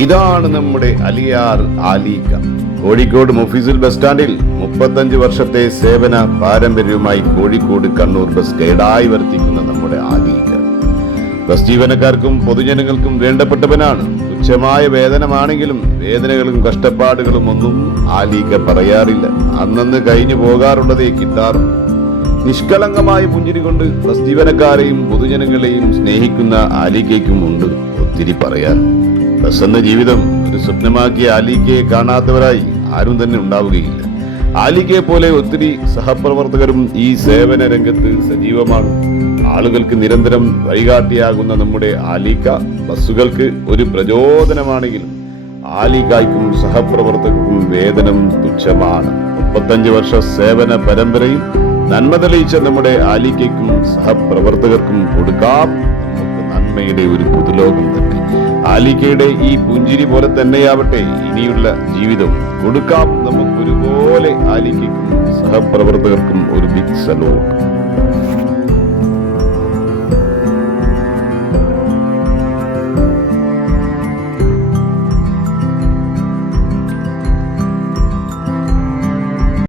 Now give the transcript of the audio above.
ഇതാണ് നമ്മുടെ അലിയാർ ആലീക്ക. കോഴിക്കോട് മുഫീസുൽ ബസ് സ്റ്റാൻഡിൽ 35 വർഷത്തെ സേവന പാരമ്പര്യവുമായി കോഴിക്കോട് കണ്ണൂർ ബസ് ഗൈഡായി വർത്തിക്കുന്ന നമ്മുടെ ആലീക്ക ബസ് ജീവനക്കാർക്കും പൊതുജനങ്ങൾക്കും വേണ്ടപ്പെട്ടവനാണ്. തുച്ഛമായ വേതനമാണെങ്കിലും വേദനകളും കഷ്ടപ്പാടുകളും ഒന്നും ആലീക്ക പറയാറില്ല. അന്നന്ന് കഴിഞ്ഞു പോകാറുള്ളതേ കിട്ടാറുണ്ട്. നിഷ്കളങ്കമായ പുഞ്ചിരി കൊണ്ട് ബസ് ജീവനക്കാരെയും പൊതുജനങ്ങളെയും സ്നേഹിക്കുന്ന ആലീക്കയ്ക്കും ഉണ്ട് ഒത്തിരി പറയാൻ. ബസ് എന്ന ജീവിതം ഒരു സ്വപ്നമാക്കിയ ആലീക്കയെ കാണാത്തവരായി ആരും തന്നെ ഉണ്ടാവുകയില്ല. ആലീക്കയെ പോലെ ഒത്തിരി സഹപ്രവർത്തകരും ഈ സേവന രംഗത്ത് സജീവമാണ്. ആളുകൾക്ക് നിരന്തരം വഴികാട്ടിയാകുന്ന നമ്മുടെ ആലീക്ക ബസ്സുകൾക്ക് ഒരു പ്രചോദനമാണെങ്കിലും ആലീക്കായ്ക്കും സഹപ്രവർത്തകർക്കും വേതനം തുച്ഛമാണ്. 35 വർഷ സേവന പരമ്പരയും നന്മ തെളിയിച്ച നമ്മുടെ ആലീക്കയ്ക്കും സഹപ്രവർത്തകർക്കും കൊടുക്കാം നമുക്ക് നന്മയുടെ ഒരു പുതുലോകം തന്നെ. ആലീക്കയുടെ ഈ പുഞ്ചിരി പോലെ തന്നെയാവട്ടെ ഇനിയുള്ള ജീവിതം. കൊടുക്കാം നമുക്കൊരുപോലെ ആലീക്കയ്ക്കും സഹപ്രവർത്തകർക്കും ഒരു ബിഗ് സല്യൂട്ട്.